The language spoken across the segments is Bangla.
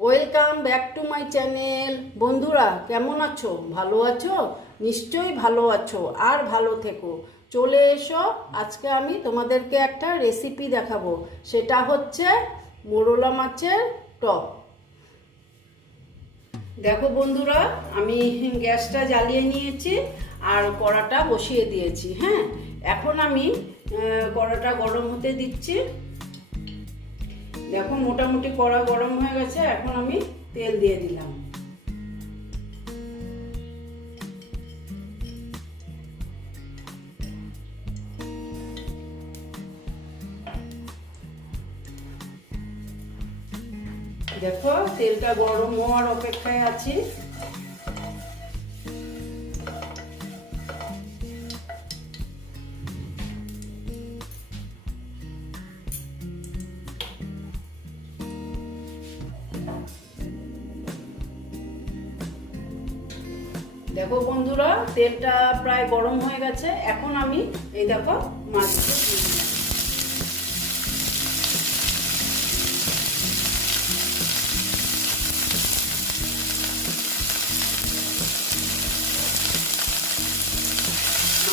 Welcome back to my channel বন্ধুরা, কেমন আছো? ভালো আছো? নিশ্চয়ই ভালো আছো। আর ভালো থেকো। চলে এসো। আজকে আমি তোমাদেরকে একটা রেসিপি দেখাবো। সেটা হচ্ছে মোরলা মাছের টক। দেখো বন্ধুরা, আমি গ্যাসটা জ্বালিয়ে নিয়েছি আর কড়াটা বসিয়ে দিয়েছি হ্যাঁ? এখন আমি কড়াটা গরম হতে দিচ্ছি। দেখো মোটামুটি কড়া গরম হয়ে গেছে, এখন আমি তেল দিয়ে দিলাম। দেখো তেলটা গরম হওয়ার অপেক্ষায় আছি। দেখো বন্ধুরা, তেলটা প্রায় গরম হয়ে গেছে এখন আমি এই দেখো মাছগুলো।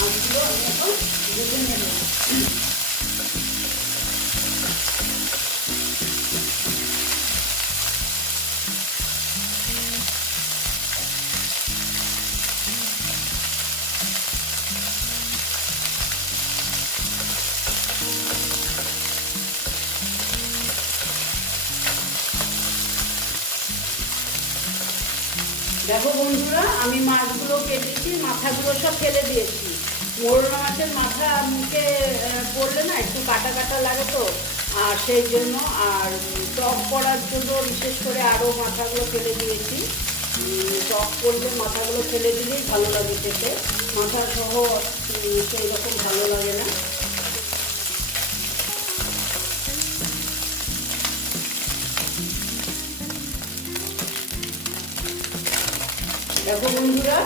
মাছগুলো আমি এখন ভেজে নেব দেখো বন্ধুরা, আমি মাছগুলো কেটেছি, মাথাগুলো সব ফেলে দিয়েছি। মোরলা মাছের মাথা মুখে পড়লে না একটু কাটা কাটা লাগে তো। আর সেই জন্য, আর টক করার জন্য বিশেষ করে আরও মাথাগুলো ফেলে দিয়েছি। টক করলে মাথাগুলো ফেলে দিলেই ভালো লাগে খেতে। মাথা সহ সেই রকম ভালো লাগে না। দেখো বন্ধুরা,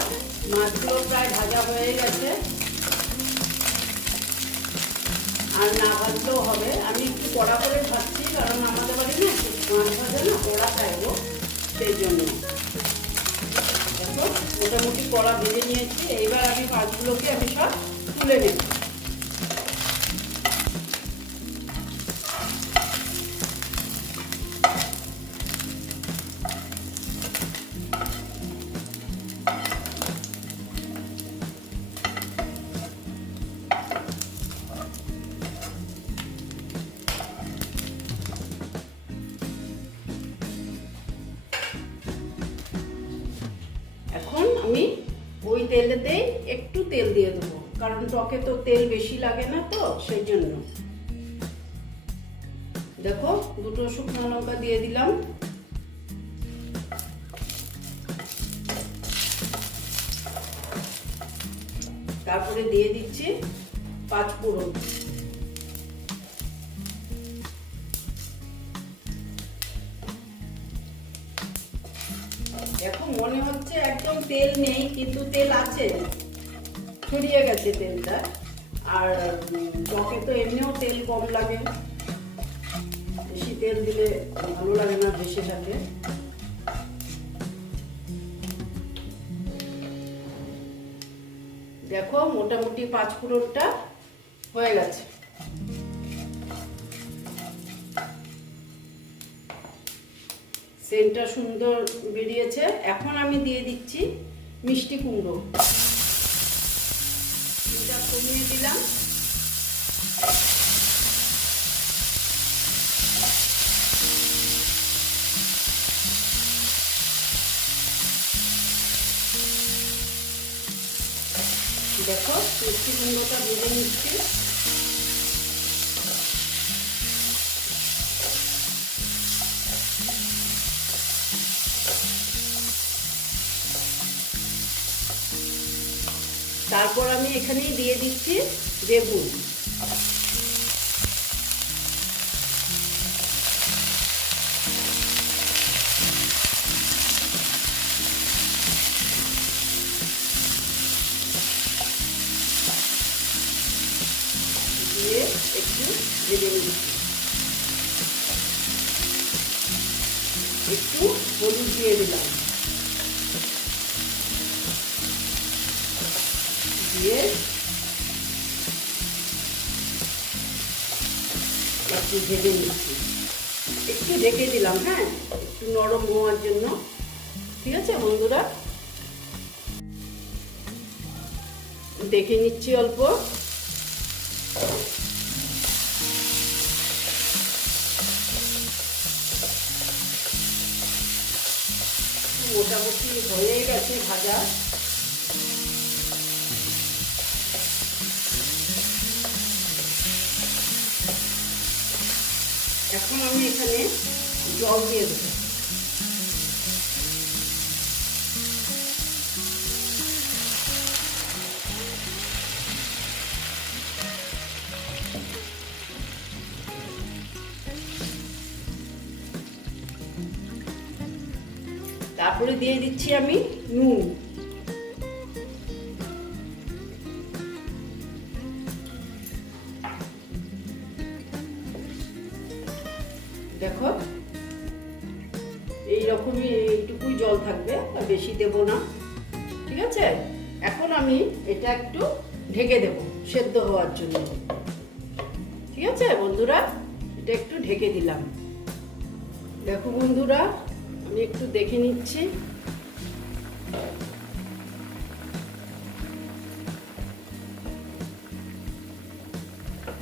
মাছগুলো প্রায় ভাজা হয়ে গেছে। আর না ভাজলেও হবে। আমি একটু কড়া করে ভাজছি, কারণ আমাদের বাড়ি না মাছ ভাজে না কড়া খাইবো সেই জন্য। দেখো, মোটামুটি কড়া ভেজে নিয়েছি। এইবার আমি মাছগুলোকে আমি সব তুলে নেব। ওই তেলেতেই একটু তেল দিয়ে দেবো। কারণ টকে তো তেল বেশি লাগে না তো, সেই জন্য। দেখো, দুটো শুকনো লঙ্কা দিয়ে দিলাম। তারপরে দিয়ে দিচ্ছি পাঁচ ফোড়ন। তেল নেই, কিন্তু তেল আছে। ছড়িয়ে গেছে তেলটা। আর টকে তো এমনিও তেল কম লাগে। বেশি তেল দিলে ভালো লাগে না ভেসে থাকে দেখো, মোটামুটি পাঁচ ফোড়নটা হয়ে গেছে। সেন্টটা সুন্দর বেরিয়েছে। এখন আমি দিয়ে দিচ্ছি মিষ্টি কুমড়ো। এটা কমিয়ে দিলাম। দেখো মিষ্টি কুমড়োটা ভেজে নিচ্ছি। তারপর আমি এখানেই দিয়ে দিচ্ছি বেগুন দিয়ে একটু একটু হলুদ দিয়ে দিলাম। দিয়ে একটু ভেজে নিচ্ছি। একটু ঢেকে দিলাম হ্যাঁ? একটু নরম হওয়ার জন্য। ঠিক আছে, বন্ধুরা? দেখে নিচ্ছি অল্প। মোটামুটি হয়ে গেছে ভাজা। এখন আমি এখানে জল দিয়ে দেবো। তারপরে দিয়ে দিচ্ছি আমি নুন। এইরকমই এইটুকুই জল থাকবে বেশি দেব না। ঠিক আছে? এখন আমি এটা একটু ঢেকে দেব সেদ্ধ হওয়ার জন্য। ঠিক আছে বন্ধুরা? এটা একটু ঢেকে দিলাম। দেখো বন্ধুরা আমি একটু দেখে নিচ্ছি।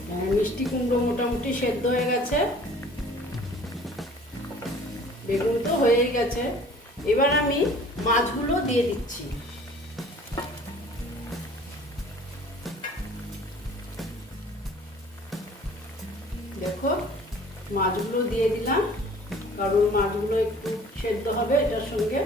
হ্যাঁ, মিষ্টি কুমড়ো মোটামুটি সেদ্ধ হয়ে গেছে। বেগুন তো হয়েই গেছে। এবার আমি মাছগুলো দিয়ে দিচ্ছি। দেখো, মাছগুলো দিয়ে দিলাম। কারণ মাছগুলো একটু সেদ্ধ হবে এটার সঙ্গে।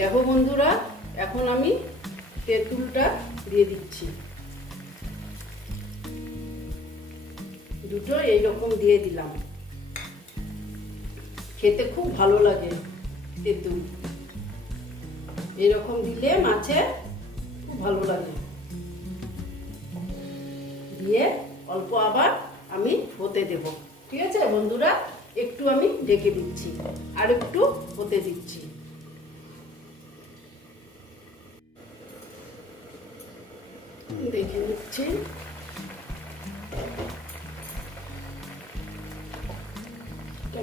দেখো বন্ধুরা, এখন আমি তেঁতুলটা দিয়ে দিচ্ছি। দুটো এইরকম দিয়ে দিলাম। খেতে খুব ভালো লাগে তেঁতুল। এরকম দিলে মাছে খুব ভালো লাগে। দিয়ে অল্প আবার আমি হতে দেব। ঠিক আছে বন্ধুরা? একটু আমি ডেকে দিচ্ছি। আর একটু হতে দিচ্ছি। দেখে নিচ্ছি।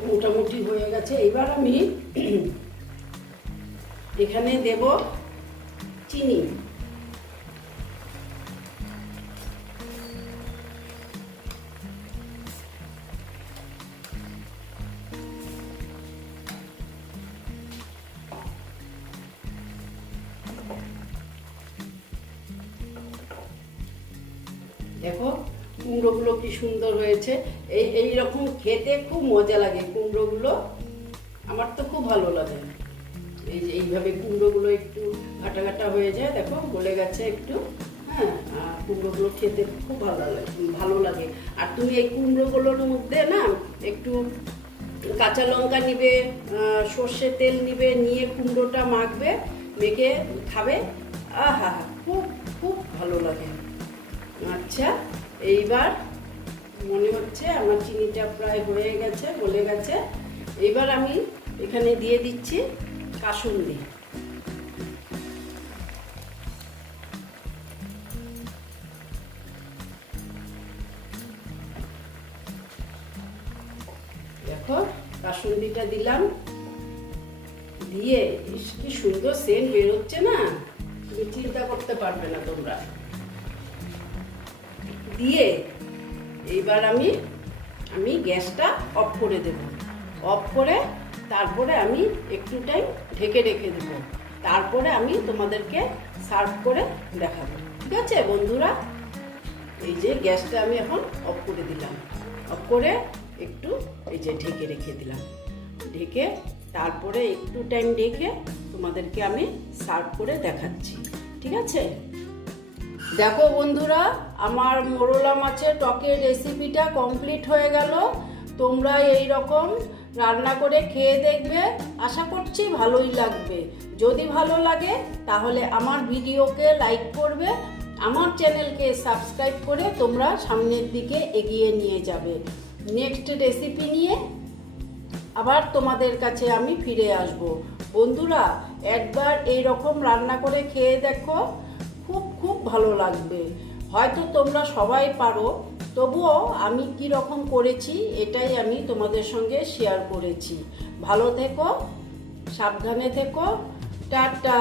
মোটামুটি হয়ে গেছে। এবার আমি এখানে দেব চিনি। দেখো কুমড়োগুলো কি সুন্দর হয়েছে। এই এই রকম খেতে খুব মজা লাগে কুমড়োগুলো। আমার তো খুব ভালো লাগে। এই যে এইভাবে কুমড়োগুলো একটু ঘাটা ঘাটা হয়ে যায় দেখো গলে গেছে একটু। হ্যাঁ আর কুমড়োগুলো খেতে খুব ভালো লাগে ভালো লাগে। আর তুমি এই কুমড়োগুলোর মধ্যে না একটু কাঁচা লঙ্কা নিবে আহ, সর্ষের তেল নিবে নিয়ে কুমড়োটা মাখবে মেখে খাবে। আহা খুব খুব ভালো লাগে। আচ্ছা এইবার মনে হচ্ছে আমার চিনিটা প্রায় হয়ে গেছে, গলে গেছে। এবার আমি এখানে দিয়ে দিচ্ছি কাসুন্দি। দেখো, কাসুন্দিটা দিলাম। দিয়ে কি সুন্দর সেন্ট বেরোচ্ছে না? তুমি চিন্তা করতে পারবে না তোমরা। দিয়ে এইবার আমি আমি গ্যাসটা অফ করে দেব। অফ করে তারপরে আমি একটু টাইম ঢেকে রেখে দেবো। তারপরে আমি তোমাদেরকে সার্ভ করে দেখাবো। ঠিক আছে বন্ধুরা? এই যে গ্যাসটা আমি এখন অফ করে দিলাম। অফ করে একটু এই যে ঢেকে রেখে দিলাম। ঢেকে তারপরে একটু টাইম ঢেকে তোমাদেরকে আমি সার্ভ করে দেখাচ্ছি। ঠিক আছে? দেখো বন্ধুরা, আমার মোরলা মাছের টকের রেসিপিটা কমপ্লিট হয়ে গেল। তোমরা এই রকম রান্না করে খেয়ে দেখবে। আশা করছি ভালোই লাগবে। যদি ভালো লাগে, তাহলে আমার ভিডিওকে লাইক করবে। আমার চ্যানেলকে সাবস্ক্রাইব করে তোমরা সামনের দিকে এগিয়ে নিয়ে যাবে। নেক্সট রেসিপি নিয়ে আবার তোমাদের কাছে আমি ফিরে আসব। বন্ধুরা, একবার এই রকম রান্না করে খেয়ে দেখো। খুব খুব ভালো লাগবে। হয়তো তোমরা সবাই পারো, তবুও আমি কি রকম করেছি এটাই আমি তোমাদের সঙ্গে শেয়ার করেছি। ভালো থেকো, সাবধানে থেকো, টাটা।